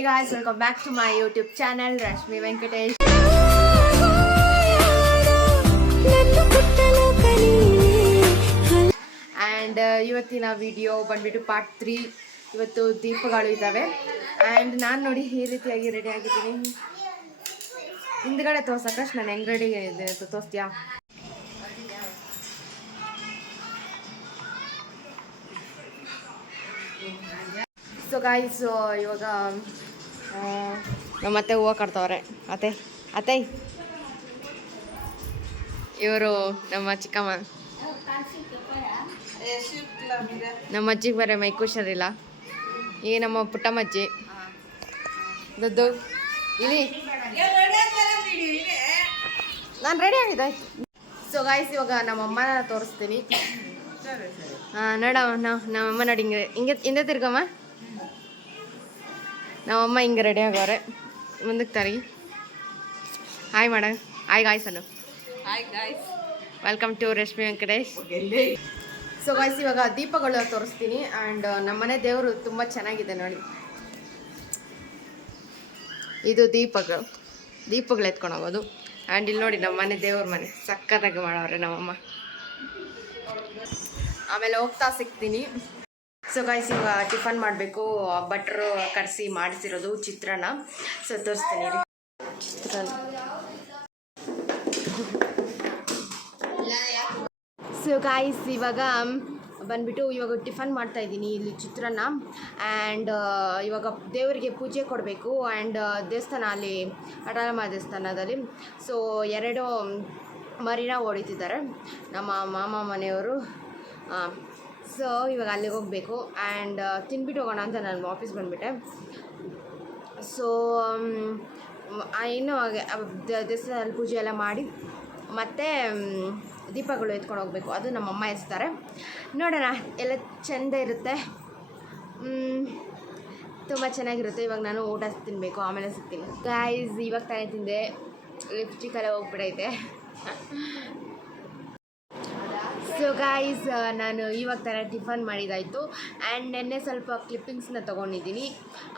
Hey guys, welcome back to my YouTube channel, Rashmi Venkatesh. And ಇವತ್ತಿನ video ಬಂದ್ಬಿಟ್ಟು part 3. ಇವತ್ತು ದೀಪಗಳು ಇದ್ದಾವೆ ಆ್ಯಂಡ್ ನಾನು ನೋಡಿ ಈ ರೀತಿಯಾಗಿ ರೆಡಿ ಆಗಿದ್ದೀನಿ. ಹಿಂದ್ಗಡೆ ತೋರ್ಸಕ್ಕಷ್ಟು ನಾನು ಹೆಂಗೆ ರೆಡಿ ಇದ್ದೀನಿ ಅಂತ ತೋರಿಸ್ತೀಯಾ? ಸೊ ಗಾಯ್ಸ್, ಇವಾಗ ನಮ್ಮ ಅತ್ತೆ ಹೂವು ಕಟ್ತವ್ರೆ. ಅತ್ತೆ ಇವರು ನಮ್ಮ ಚಿಕ್ಕಮ್ಮ. ನಮ್ಮ ಅಜ್ಜಿಗೆ ಬರೀ ಮೈ ಹುಷಾರಿಲ್ಲ. ಈ ನಮ್ಮ ಪುಟ್ಟಮ್ಮಜ್ಜಿ ದೊಡ್ಡ ಇಲ್ಲಿ ನಾನು ರೆಡಿ ಆಗಿದೆ. ಸೊ ಗಾಯ್ಸ್, ಇವಾಗ ನಮ್ಮಮ್ಮನ ತೋರಿಸ್ತೀನಿ. ನಮ್ಮಮ್ಮ ನೋಡಿ ಹಿಂದೆ ತಿರ್ಗಮ್ಮ. ನಮ್ಮಮ್ಮ ಹಿಂಗೆ ರೆಡಿ ಆಗೋರೆ. ಮುಂದಕ್ಕೆ ತರಿ ಹಾಯ್ ಮಾಡ. ಹಾಯ್ ಗಾಯ್ಸ್ ಅನ್ನು. Hi guys, welcome to Rashmi Venkatesh. So guys, ಇವಾಗ ದೀಪಗಳು ತೋರಿಸ್ತೀನಿ. ಆ್ಯಂಡ್ ನಮ್ಮನೆ ದೇವರು ತುಂಬ ಚೆನ್ನಾಗಿದೆ ನೋಡಿ. ಇದು ದೀಪಗಳು ಎತ್ಕೊಂಡು ಹೋಗೋದು. ಆ್ಯಂಡ್ ಇಲ್ಲಿ ನೋಡಿ ನಮ್ಮನೆ ದೇವ್ರ ಮನೆ ಸಕ್ಕತ್ತಾಗಿ ಮಾಡವ್ರೆ ನಮ್ಮಮ್ಮ. ಆಮೇಲೆ ಹೋಗ್ತಾ ಸಿಗ್ತೀನಿ. ಸೊ ಗಾಯ್ಸ್, ಇವಾಗ ಟಿಫನ್ ಮಾಡಬೇಕು. ಬಟ್ರು ಕಡಿಸಿ ಮಾಡಿಸಿರೋದು ಚಿತ್ರಾನ್ನ. ಸೊ ತೋರಿಸ್ತೀನಿ ರೀ ಚಿತ್ರಾನ್ನ. ಸೊ ಗಾಯ್ಸ್, ಇವಾಗ ಬಂದ್ಬಿಟ್ಟು ಇವಾಗ ಟಿಫನ್ ಮಾಡ್ತಾ ಇದ್ದೀನಿ ಇಲ್ಲಿ ಚಿತ್ರಾನ್ನ. ಆ್ಯಂಡ್ ಇವಾಗ ದೇವರಿಗೆ ಪೂಜೆ ಕೊಡಬೇಕು. ಆ್ಯಂಡ್ ದೇವಸ್ಥಾನ ಅಲ್ಲಿ ಅಟಾಲಮ್ಮ ದೇವಸ್ಥಾನದಲ್ಲಿ ಸೊ 2 ಮರಿನ ಹೊಡಿತಿದ್ದಾರೆ ನಮ್ಮ ಮಾಮ ಮನೆಯವರು. ಸೊ ಇವಾಗ ಅಲ್ಲಿಗೆ ಹೋಗಬೇಕು. ಆ್ಯಂಡ್ ತಿನ್ಬಿಟ್ಟು ಹೋಗೋಣ ಅಂತ ನಾನು ವಾಪಸ್ ಬಂದುಬಿಟ್ಟೆ. ಸೊ ಇನ್ನೂ ದೇವಸ್ಥಾನದಲ್ಲಿ ಪೂಜೆ ಎಲ್ಲ ಮಾಡಿ ಮತ್ತೆ ದೀಪಗಳು ಎತ್ಕೊಂಡು ಹೋಗಬೇಕು. ಅದು ನಮ್ಮಮ್ಮ ಎಸ್ತಾರೆ. ನೋಡೋಣ, ಎಲ್ಲ ಚೆಂದ ಇರುತ್ತೆ, ತುಂಬ ಚೆನ್ನಾಗಿರುತ್ತೆ. ಇವಾಗ ನಾನು ಊಟ ತಿನ್ನಬೇಕು, ಆಮೇಲೆ ಸಿಗ್ತೀನಿ. ಗಾಯ್ಸ್, ಇವಾಗ ತಾನೇ ತಿಂದೆ. ಲಿಪ್ಸ್ಟಿಕ್ ಎಲ್ಲ ಹೋಗ್ಬಿಡೈತೆ. ಸೊ ಗಾಯ್ಸ್, ನಾನು ಇವಾಗ ತಾನೇ ಟಿಫನ್ ಮಾಡಿದ್ದಾಯಿತು. ಆ್ಯಂಡ್ ನೆನ್ನೆ ಸ್ವಲ್ಪ ಕ್ಲಿಪ್ಪಿಂಗ್ಸ್ನ ತೊಗೊಂಡಿದ್ದೀನಿ,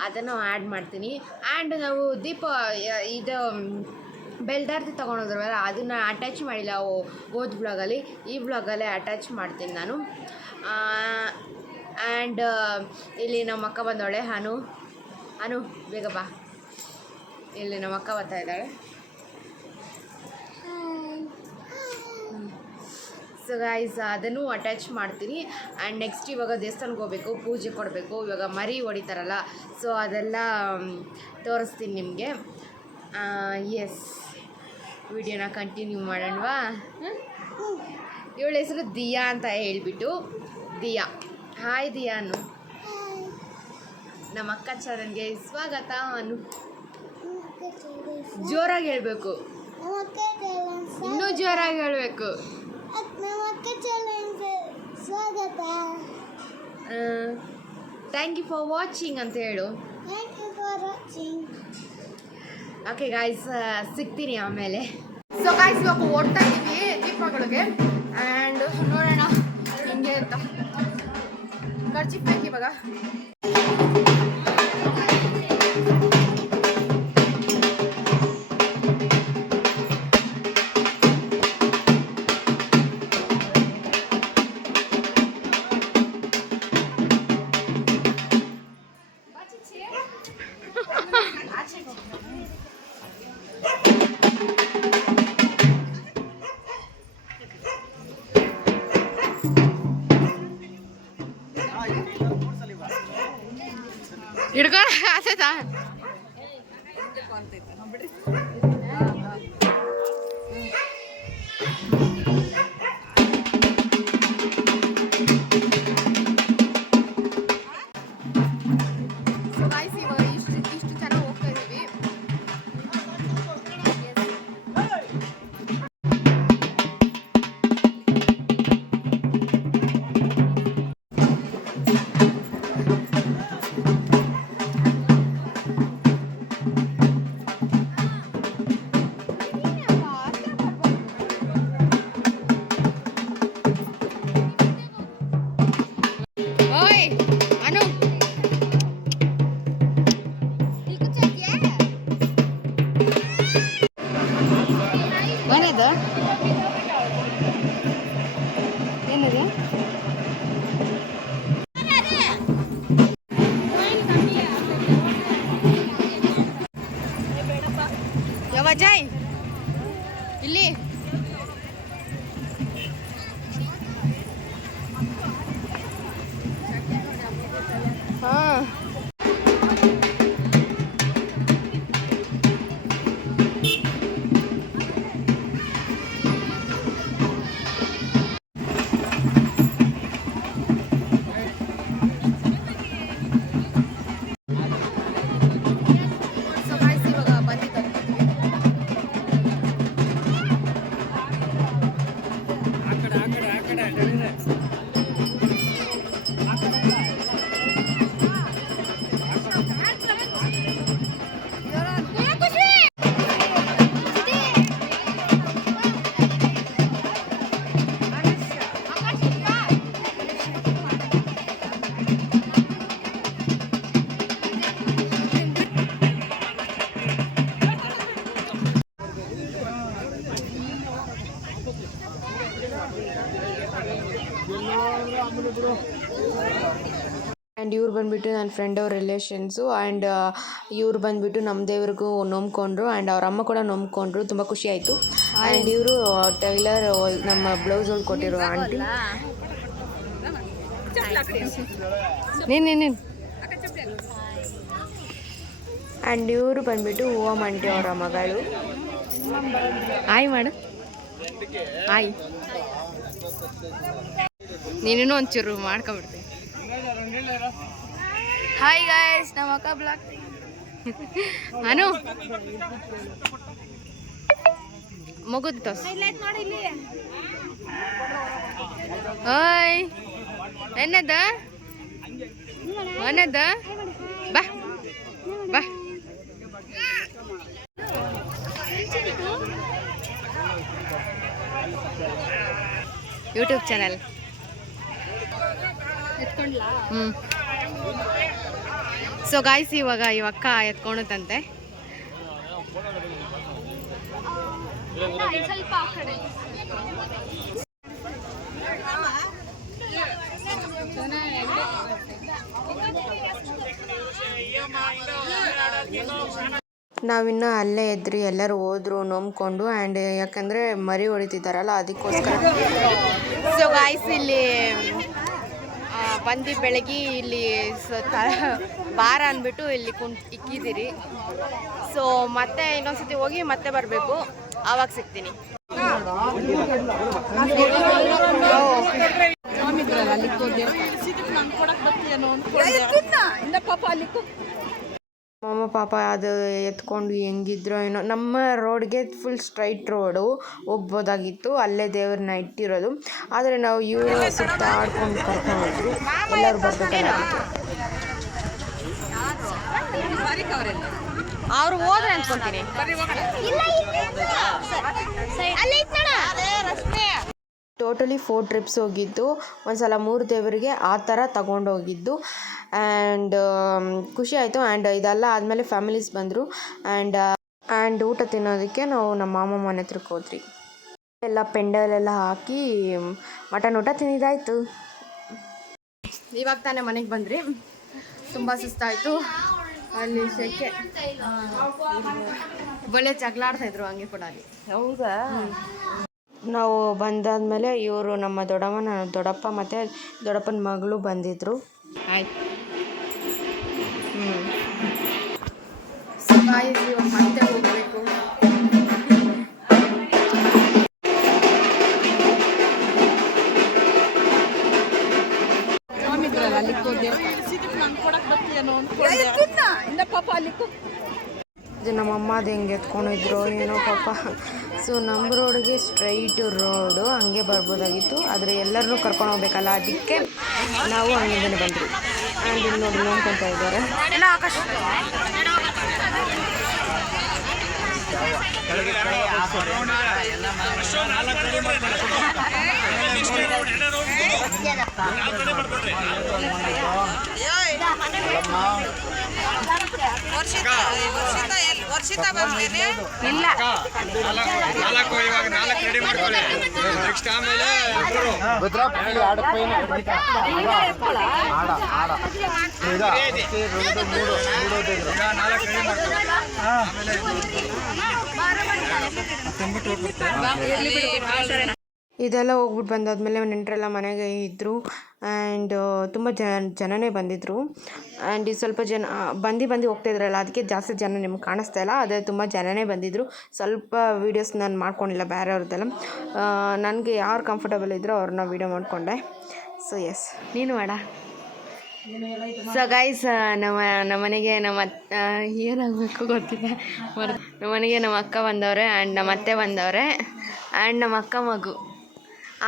ಅದನ್ನು ಆ್ಯಡ್ ಮಾಡ್ತೀನಿ. ಆ್ಯಂಡ್ ನಾವು ಇದು ಬೆಲ್ದಾರ್ತಿ ತೊಗೊಂಡೋದ್ರಲ್ಲ, ಅದನ್ನು ಅಟ್ಯಾಚ್ ಮಾಡಿಲ್ಲ ಹೋದ ಬ್ಲಾಗಲ್ಲಿ. ಈ ಬ್ಲಾಗಲ್ಲೇ ಅಟ್ಯಾಚ್ ಮಾಡ್ತೀನಿ ನಾನು. ಆ್ಯಂಡ್ ಇಲ್ಲಿ ನಮ್ಮ ಅಕ್ಕ ಬಂದವಳೆ, ಅನು ಬೇಗ ಬಾ. ಇಲ್ಲಿ ನಮ್ಮ ಅಕ್ಕ ಬರ್ತಾ ಇದ್ದಾಳೆ. ಸೊ ಗಾಯ್ಸ್, ಅದನ್ನು ಅಟ್ಯಾಚ್ ಮಾಡ್ತೀನಿ. ಆ್ಯಂಡ್ ನೆಕ್ಸ್ಟ್ ಇವಾಗ ದೇವಸ್ಥಾನಕ್ಕೆ ಹೋಗಬೇಕು, ಪೂಜೆ ಕೊಡಬೇಕು. ಇವಾಗ ಮರಿ ಹೊಡಿತಾರಲ್ಲ, ಸೊ ಅದೆಲ್ಲ ತೋರಿಸ್ತೀನಿ ನಿಮಗೆ. ಎಸ್, ವಿಡಿಯೋನ ಕಂಟಿನ್ಯೂ ಮಾಡೋಣವಾ? ಇವಳ ಹೆಸರು ದಿಯಾ ಅಂತ ಹೇಳ್ಬಿಟ್ಟು. ದಿಯಾ, ಹಾಯ್ ದಿಯಾ ಅನ್ನು. ನಮ್ಮ ಅಕ್ಕ ಚಾನಲ್ಗೆ ಸ್ವಾಗತ ಅನ್ನು. ಜೋರಾಗಿ ಹೇಳಬೇಕು, ಇನ್ನೂ ಜೋರಾಗಿ ಹೇಳಬೇಕು. ಥ್ಯಾಂಕ್ ಯು ಫಾರ್ ವಾಚಿಂಗ್ ಅಂತ ಹೇಳು. ಓಕೆ ಗಾಯ್ಸ್, ಸಿಗ್ತೀನಿ ಆಮೇಲೆ. ಸೊ ಗಾಯ್ಸ್, ಇವಾಗ ಓಡ್ತಾ ಇದ್ದೀವಿ ದೀಪಗಳಿಗೆ. ಆ್ಯಂಡ್ ನೋಡೋಣ ಹಿಂಗೆ ಅಂತ ಖರ್ಚಿಗೆ ಬೇಕು ಇವಾಗ. ಹಿಡ್ಕೊ ಆಸೈತಾ? ಸೊ ಗಾಯ್ಸ್, ಇವಾಗ ಇಷ್ಟು ಚೆನ್ನಾಗಿ ಹೋಗ್ತಾ ಇದ್ದೀವಿ. ಹಾಂ ಆ್ಯಂಡ್ ಇವ್ರು ಬಂದುಬಿಟ್ಟು ನನ್ನ ಫ್ರೆಂಡ್ ಅವ್ರ ರಿಲೇಷನ್ಸು ಆ್ಯಂಡ್ ಇವ್ರು ಬಂದುಬಿಟ್ಟು ನಮ್ಮ ದೇವ್ರಿಗೂ ನಂಬ್ಕೊಂಡ್ರು ಆ್ಯಂಡ್ ಅವ್ರ ಅಮ್ಮ ಕೂಡ ನಂಬ್ಕೊಂಡ್ರು. ತುಂಬ ಖುಷಿ ಆಯಿತು. ಆ್ಯಂಡ್ ಇವರು ಟೈಲರ್ ನಮ್ಮ ಬ್ಲೌಸ್ ಕೊಟ್ಟಿರೋ ಆಂಟಿ. ನೀನು ಆ್ಯಂಡ್ ಇವರು ಬಂದುಬಿಟ್ಟು ಹೂವಮ್ ಆಂಟಿ ಅವರ ಮಗಳು. ಆಯ್ ಮಾಡು, ಆಯ್. ನೀನು ಒಂಚೂರು ಮಾಡ್ಕೊಂಬಿಡ್ತೀನಿ. ಹಾಯ್ ಗಾಯ್ಸ್, ನಮ್ಮ ಅಕ್ಕ ಬ್ಲಾಗ್ ಅನು ಮಗುದ್ ತೋರ್ಸು. ಹಾಯ್ ಏನದ ಏನದ ಬಾ ಬಾ. ಯೂಟ್ಯೂಬ್ ಚಾನಲ್ ಸೊ ಗಾಯ್ಸ್, ಇವಾಗ ಅಕ್ಕ ಎತ್ಕೊಳುತ್ತಂತೆ. ನಾವಿನ್ನು ಅಲ್ಲೇ ಇದ್ರಿ, ಎಲ್ಲರೂ ಹೋದ್ರು ನಂಬ್ಕೊಂಡು. ಆ್ಯಂಡ್ ಯಾಕಂದರೆ ಮರಿ ಹೊಡಿತಿದ್ದಾರಲ್ಲ ಅದಕ್ಕೋಸ್ಕರ. ಸೊ ಗಾಯ್ಸ್, ಇಲ್ಲಿ ಬಂದು ಬೆಳಗ್ಗೆ ಇಲ್ಲಿ ಬಾರ ಅಂದ್ಬಿಟ್ಟು ಇಲ್ಲಿ ಇಕ್ಕಿದ್ದೀರಿ. ಸೊ ಮತ್ತೆ ಇನ್ನೊಂದ್ಸತಿ ಹೋಗಿ ಮತ್ತೆ ಬರಬೇಕು, ಆವಾಗ ಸಿಗ್ತೀನಿ. ಮಾಮ ಪಾಪ ಅದು ಎತ್ಕೊಂಡು ಹೆಂಗಿದ್ರು ಏನೋ. ನಮ್ಮ ರೋಡ್ಗೆ ಫುಲ್ ಸ್ಟ್ರೈಟ್ ರೋಡು ಹೋಗ್ಬೋದಾಗಿತ್ತು, ಅಲ್ಲೇ ದೇವ್ರನ್ನ ಇಟ್ಟಿರೋದು. ಆದರೆ ನಾವು ಇವರು ಸುತ್ತ ಆಡ್ಕೊಂಡು ಕರ್ಕೊಂಡು ಹೋದ್ರು. ಎಲ್ಲರೂ ಬರ್ಬೇಕಾಗಿತ್ತು. ಅವ್ರು ಹೋದ್ರೆ ಅನ್ಕೊಂತೀನಿ. ಟೋಟಲಿ 4 ಟ್ರಿಪ್ಸ್ ಹೋಗಿದ್ದು, ಒಂದ್ಸಲ 3 ದೇವರಿಗೆ ಆ ಥರ ತಗೊಂಡೋಗಿದ್ದು. ಆ್ಯಂಡ್ ಖುಷಿ ಆಯಿತು. ಆ್ಯಂಡ್ ಇದೆಲ್ಲ ಆದಮೇಲೆ ಫ್ಯಾಮಿಲೀಸ್ ಬಂದರು. ಆ್ಯಂಡ್ ಊಟ ತಿನ್ನೋದಕ್ಕೆ ನಾವು ನಮ್ಮ ಮಾಮ ಮನೆ ಹತ್ರಕ್ಕೆ ಹೋದ್ರಿ. ಎಲ್ಲ ಪೆಂಡಲೆಲ್ಲ ಹಾಕಿ ಮಟನ್ ಊಟ ತಿಂದಿದ್ದಾಯಿತು. ಇವಾಗ ತಾನೇ ಮನೆಗೆ ಬಂದ್ರಿ, ತುಂಬ ಸುಸ್ತಾಯಿತು. ಅಲ್ಲಿ ಸೆಕೆ ಒಳ್ಳೆ ಜಗಳಾಡ್ತಾಯಿದ್ರು ಹಂಗೆ ಕೂಡ ಅಲ್ಲಿ. ಹೌದಾ? ನಾವು ಬಂದಾದ್ಮೇಲೆ ಇವರು ನಮ್ಮ ದೊಡ್ಡಪ್ಪ ಮತ್ತು ದೊಡ್ಡಪ್ಪನ ಮಗಳು ಬಂದಿದ್ದರು. ಆಯ್ತು. ಇವಾಗ ಮತ್ತೆ ಹೋಗಬೇಕು. ನಮ್ಮಮ್ಮ ಅದು ಹೆಂಗೆ ಎತ್ಕೊಂಡಿದ್ರು ಏನೋ ಪಾಪ. ಸೊ ನಮ್ಮ ರೋಡ್ಗೆ ಸ್ಟ್ರೈಟ್ ರೋಡು, ಹಂಗೆ ಬರ್ಬೋದಾಗಿತ್ತು. ಆದರೆ ಎಲ್ಲರನ್ನೂ ಕರ್ಕೊಂಡು ಹೋಗ್ಬೇಕಲ್ಲ, ಅದಕ್ಕೆ ನಾವು ಹಂಗಿಂದನೇ ಬಂದ್ವಿ. ಆ್ಯಂಡ್ ಇಲ್ಲಿ ನೋಡಿ ನೋಡ್ಕೊತಾ ಇದ್ದಾರೆ. ವರ್ಷಿತ ಬರ್ತೀನಿ ಇಲ್ಲ ನೆಕ್ಸ್ಟ್ ಆಮೇಲೆ ಇದೆಲ್ಲ ಹೋಗ್ಬಿಟ್ಟು ಬಂದಾದ್ಮೇಲೆ ನೆಂಟರೆಲ್ಲ ಮನೆಗೆ ಇದ್ದರು ಆ್ಯಂಡ್ ತುಂಬ ಜನನೇ ಬಂದಿದ್ದರು ಆ್ಯಂಡ್ ಇದು ಸ್ವಲ್ಪ ಜನ ಬಂದು ಹೋಗ್ತಾಯಿದ್ರಲ್ಲ ಅದಕ್ಕೆ ಜಾಸ್ತಿ ಜನ ನಿಮ್ಗೆ ಕಾಣಿಸ್ತಾ ಇಲ್ಲ. ಅದೇ ತುಂಬ ಜನನೇ ಬಂದಿದ್ದರು. ಸ್ವಲ್ಪ ವೀಡಿಯೋಸ್ ನಾನು ಮಾಡ್ಕೊಂಡಿಲ್ಲ ಬೇರೆಯವ್ರದ್ದೆಲ್ಲ. ನನಗೆ ಯಾರು ಕಂಫರ್ಟಬಲ್ ಇದ್ದರೂ ಅವ್ರನ್ನ ವೀಡಿಯೋ ಮಾಡಿಕೊಂಡೆ. ಸೊ ಎಸ್, ನೀನು ಮಾಡ. ಸೊ ಗೈಸ್, ನಮ್ಮ ಮನೆಗೆ ಏನಾಗಬೇಕು ಗೊತ್ತಿಲ್ಲ. ನಮ್ಮ ಮನೆಗೆ ನಮ್ಮ ಅಕ್ಕ ಬಂದವ್ರೆ ಆ್ಯಂಡ್ ನಮ್ಮ ಅತ್ತೆ ಬಂದವ್ರೆ ಆ್ಯಂಡ್ ನಮ್ಮ ಅಕ್ಕ ಮಗು.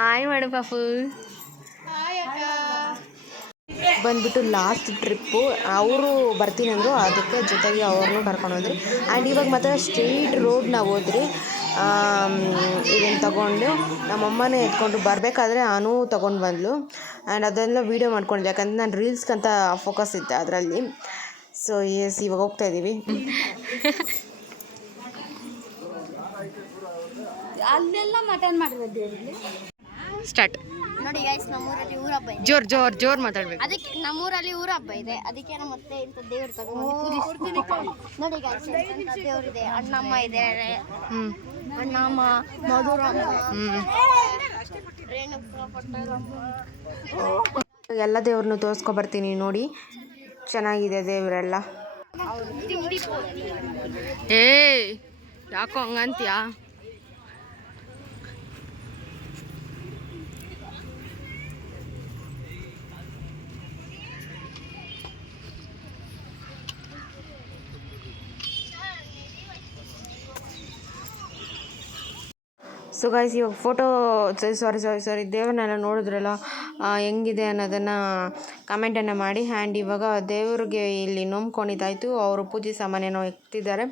ಆಯ್ ಮಾಡು ಪಾಪು. ಬಂದ್ಬಿಟ್ಟು ಲಾಸ್ಟ್ ಟ್ರಿಪ್ಪು ಅವರು ಬರ್ತೀನಿ ಅಂದರು, ಅದಕ್ಕೆ ಜೊತೆಗೆ ಅವ್ರನ್ನೂ ಕರ್ಕೊಂಡು ಹೋದ್ರಿ. ಆ್ಯಂಡ್ ಇವಾಗ ಮಾತ್ರ ಸ್ಟ್ರೈಟ್ ರೋಡ್ ನಾವು ಹೋದ್ರಿ. ಇದನ್ನು ತಗೊಂಡು ನಮ್ಮಮ್ಮನೇ ಎತ್ಕೊಂಡು ಬರಬೇಕಾದ್ರೆ ನಾನು ತೊಗೊಂಡು ಬಂದಳು ಆ್ಯಂಡ್ ಅದೆಲ್ಲ ವೀಡಿಯೋ ಮಾಡ್ಕೊಂಡಿದ್ದೆ, ಯಾಕಂದರೆ ನಾನು ರೀಲ್ಸ್ಗಂತ ಫೋಕಸ್ ಇದ್ದೆ ಅದರಲ್ಲಿ. ಸೊ ಎಸ್, ಇವಾಗ ಹೋಗ್ತಾ ಇದ್ದೀವಿ. ಅಲ್ಲೆಲ್ಲ ಮಟನ್ ಮಾಡಿರೋದು ಸ್ಟಾರ್ಟ್ ನೋಡಿ ಗೈಸ್. ನಮ್ಮೂರಲ್ಲಿ ಊರ ಹಬ್ಬ ಇದೆ. ಜೋರ್ ಮಾತಾಡ್ಬೇಕು. ಅದಕ್ಕೆ ನಮ್ಮೂರಲ್ಲಿ ಊರ ಹಬ್ಬ ಇದೆ, ಅದಕ್ಕೆ ನಮ್ಮ ಮತ್ತೆ ಇಂಥ ದೇವ್ರು ತಗೊಂಡು ನೋಡಿ ಗೈಸ್, ಎಂತ ದೇವ್ರಿದೆ. ಅಣ್ಣಮ್ಮ ಇದೆ, ಅಣ್ಣಮ್ಮ, ಮಧುರಮ್ಮ, ರೇಣುಕ, ಪಟ್ಟರಮ್ಮ, ಎಲ್ಲ ದೇವ್ರನ್ನೂ ತೋರಿಸ್ಕೊಬರ್ತೀನಿ ನೋಡಿ. ಚೆನ್ನಾಗಿದೆ ದೇವರೆಲ್ಲ. ಏ ಯಾಕೋ ಹಂಗಂತೀಯಾ? ಸೊ ಗೈಸ್, ಇವಾಗ ಫೋಟೋ ಸಾರಿ ದೇವ್ರನ್ನೆಲ್ಲ ನೋಡಿದ್ರಲ್ಲ ಹೆಂಗಿದೆ ಅನ್ನೋದನ್ನು ಕಮೆಂಟನ್ನು ಮಾಡಿ. ಆ್ಯಂಡ್ ಇವಾಗ ದೇವ್ರಿಗೆ ಇಲ್ಲಿ ನೋಮ್ಕೊಂಡಿದ್ದಾಯಿತು, ಅವರು ಪೂಜೆ ಸಾಮಾನೇನೋ ಎತ್ತಿದ್ದಾರೆ.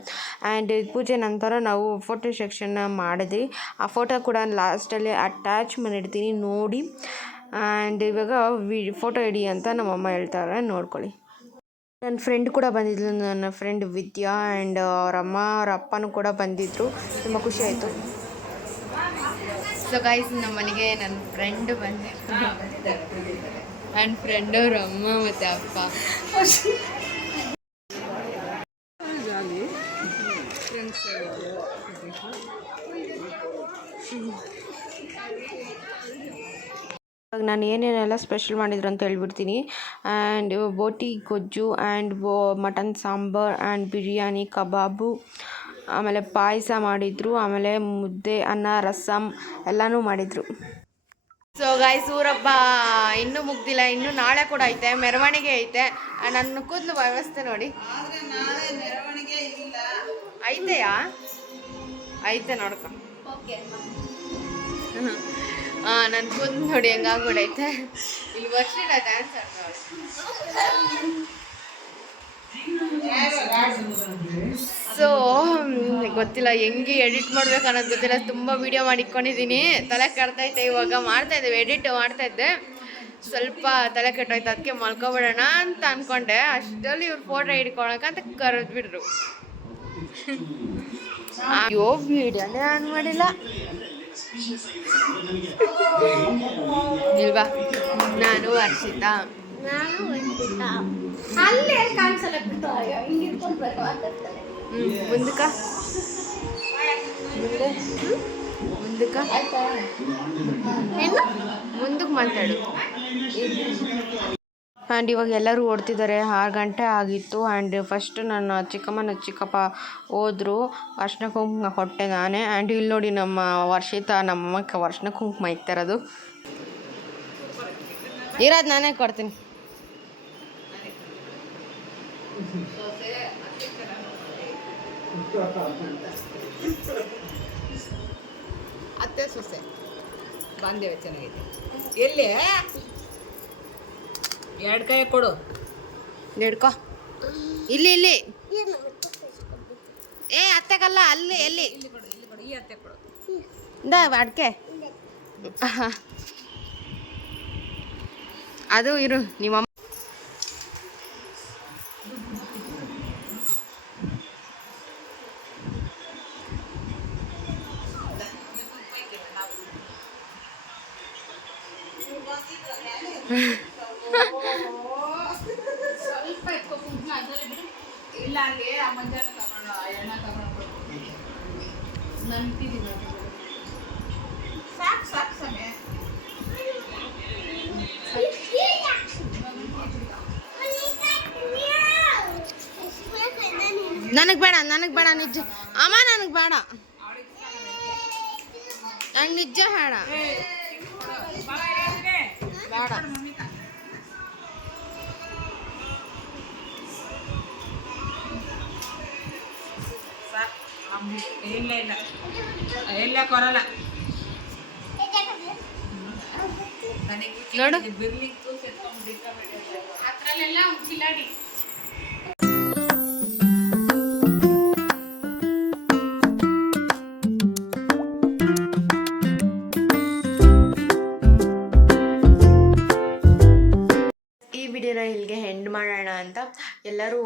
ಆ್ಯಂಡ್ ಪೂಜೆ ನಂತರ ನಾವು ಫೋಟೋ ಸೆಕ್ಷನ್ನ ಮಾಡಿದ್ವಿ. ಆ ಫೋಟೋ ಕೂಡ ಲಾಸ್ಟಲ್ಲಿ ಅಟ್ಯಾಚ್ ಮಾಡಿರ್ತೀನಿ ನೋಡಿ. ಆ್ಯಂಡ್ ಇವಾಗ ಫೋಟೋ ಇಡಿ ಅಂತ ನಮ್ಮಮ್ಮ ಹೇಳ್ತಾರೆ, ನೋಡ್ಕೊಳ್ಳಿ. ನನ್ನ ಫ್ರೆಂಡ್ ಕೂಡ ಬಂದಿದ್ಲು, ನನ್ನ ಫ್ರೆಂಡ್ ವಿದ್ಯಾ. ಆ್ಯಂಡ್ ಅವರಮ್ಮ ಅವ್ರ ಅಪ್ಪನೂ ಕೂಡ ಬಂದಿದ್ದರು. ತುಂಬ ಖುಷಿ ಆಯಿತು. ಸೊ ಗೈಸ್, ನಮ್ಮ ಮನೆಗೆ ನನ್ನ ಫ್ರೆಂಡ್ ಬಂದಿದ್ರು. ನನ್ನ ಫ್ರೆಂಡ್ ಅವ್ರ ಅಮ್ಮ ಮತ್ತು ಅಪ್ಪ. ಇವಾಗ ನಾನು ಏನೇನೆಲ್ಲ ಸ್ಪೆಷಲ್ ಮಾಡಿದ್ರು ಅಂತ ಹೇಳ್ಬಿಡ್ತೀನಿ. ಆ್ಯಂಡ್ ಬೋಟಿ ಗೊಜ್ಜು and mutton sambar and biryani, ಕಬಾಬು, ಆಮೇಲೆ ಪಾಯಸ ಮಾಡಿದರು, ಆಮೇಲೆ ಮುದ್ದೆ, ಅನ್ನ, ರಸಮ್ ಎಲ್ಲನೂ ಮಾಡಿದರು. ಸೊ ಗೈಸ್, ಊರಬ್ಬ ಇನ್ನೂ ಮುಗ್ದಿಲ್ಲ, ಇನ್ನೂ ನಾಳೆ ಕೂಡ ಐತೆ, ಮೆರವಣಿಗೆ ಐತೆ. ನನ್ನ ಕೂದಲು ವ್ಯವಸ್ಥೆ ನೋಡಿ. ಐತೆಯಾ? ಐತೆ ನೋಡ್ಕೊ. ನನ್ನ ಕೂದಲು ನೋಡಿ ಹೆಂಗಾಗ್ಬಿಡೈತೆ. ಇಲ್ಲಿ ವರ್ಷಿಲ್ಲ ಡ್ಯಾನ್ಸ್ ಆಡ್ತಾಳೆ. ಸೊ ಗೊತ್ತಿಲ್ಲ ಹೆಂಗೆ ಎಡಿಟ್ ಮಾಡ್ಬೇಕು ಅನ್ನೋದು ಗೊತ್ತಿಲ್ಲ. ತುಂಬ ವೀಡಿಯೋ ಮಾಡಿಕೊಂಡಿದ್ದೀನಿ, ತಲೆ ಕೆಡ್ತೈತೆ. ಇವಾಗ ಮಾಡ್ತಾಯಿದ್ದೇವೆ, ಎಡಿಟ್ ಮಾಡ್ತಾಯಿದ್ದೆ, ಸ್ವಲ್ಪ ತಲೆ ಕೆಟ್ಟೋಯ್ತು. ಅದಕ್ಕೆ ಮಲ್ಕೊಬಿಡೋಣ ಅಂತ ಅಂದ್ಕೊಂಡೆ. ಅಷ್ಟರಲ್ಲಿ ಇವ್ರು ಫೋಟೋ ಹಿಡ್ಕೊಳಕಂತ ಕರೆದ್ಬಿಟ್ರು. ಅಯ್ಯೋ, ವೀಡಿಯೋನೇ ಆನ್ ಮಾಡಿಲ್ಲ ಇಲ್ವಾ? ನಾನು ವರ್ಷಿತಾ. ಮುಂದಕ್ಕ ಮುಂದಕ್ಕೆ ಮಾತಾಡು. ಆ್ಯಂಡ್ ಇವಾಗ ಎಲ್ಲರೂ ಓಡ್ತಿದ್ದಾರೆ. 6 ಗಂಟೆ ಆಗಿತ್ತು. ಆ್ಯಂಡ್ ಫಸ್ಟ್ ನನ್ನ ಚಿಕ್ಕಪ್ಪ ಹೋದರು, ಅರ್ಶಿನ ಕುಂಕುಮ ಕೊಟ್ಟೆ ನಾನೇ. ಆ್ಯಂಡ್ ಇಲ್ಲಿ ನೋಡಿ ನಮ್ಮ ವರ್ಷಿತಾ, ನಮ್ಮಕ್ಕ ಅರ್ಶಿನ ಕುಂಕುಮ ಇಕ್ತಾರದು ಇರೋದು ನಾನೇ ಕೊಡ್ತೀನಿ. ಅತ್ತೆ ಸೊಸೆ ಬಾಂಧವ್ಯ ಚೆನ್ನಾಗೈತೆ. ಎಲ್ಲಿ 2 ಕೈ ಕೊಡು, ಹಿಡ್ಕೊ. ಇಲ್ಲಿ ಏ ಅತ್ತೆಗಲ್ಲ, ಅಲ್ಲಿ ಎಲ್ಲಿ ಕೊಡು, ಈ ಅತ್ತೆ ಕೊಡು. ಅಡ್ಕೆ ಅದು ಇರು ನಿಮ್ಮ ನನಗೆ ಬೇಡ ನಿಜ ಅಮ್ಮ, ನನಗೆ ಬೇಡ, ನಂಗೆ ನಿಜ ಬೇಡ ಬೇಡ. ಇಲ್ಲ ಕೊರಲ್ಲ ನೋಡು. ಈ ವಿಡಿಯೋನ ಇಲ್ಲಿಗೆ ಎಂಡ್ ಮಾಡೋಣ ಅಂತ ಎಲ್ಲರೂ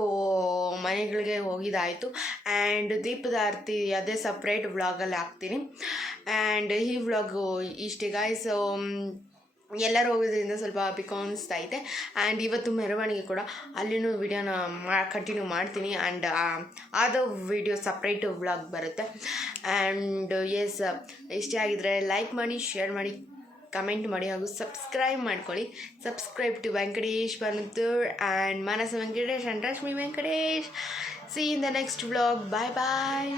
ಮನೆಗಳಿಗೆ ಹೋಗಿದ್ದಾಯಿತು. ಆ್ಯಂಡ್ ದೀಪದ ಆರತಿ ಅದೇ ಸಪ್ರೇಟ್ ವ್ಲಾಗಲ್ಲಿ ಹಾಕ್ತೀನಿ. ಆ್ಯಂಡ್ ಈ ವ್ಲಾಗು ಇಷ್ಟೇ ಗಾಯ್ಸ್. ಎಲ್ಲರೂ ಹೋಗೋದ್ರಿಂದ ಸ್ವಲ್ಪ ಪಿಕ್ ಅನಿಸ್ತಾ ಐತೆ. ಆ್ಯಂಡ್ ಇವತ್ತು ಮೆರವಣಿಗೆ ಕೂಡ ಅಲ್ಲಿನೂ ವಿಡಿಯೋನ ಕಂಟಿನ್ಯೂ ಮಾಡ್ತೀನಿ. ಆ್ಯಂಡ್ ಆದ ವಿಡಿಯೋ ಸಪ್ರೇಟ್ ವ್ಲಾಗ್ ಬರುತ್ತೆ. ಆ್ಯಂಡ್ ಎಸ್, ಇಷ್ಟೇ ಆಗಿದ್ರೆ ಲೈಕ್ ಮಾಡಿ, ಶೇರ್ ಮಾಡಿ, ಕಮೆಂಟ್ ಮಾಡಿ ಹಾಗೂ ಸಬ್ಸ್ಕ್ರೈಬ್ ಮಾಡ್ಕೊಳ್ಳಿ. Subscribe to Venkatesh Banathur and Manasa Venkatesh and Rashmi Venkatesh. See you in the next vlog. Bye bye.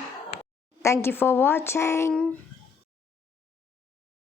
Thank you for watching.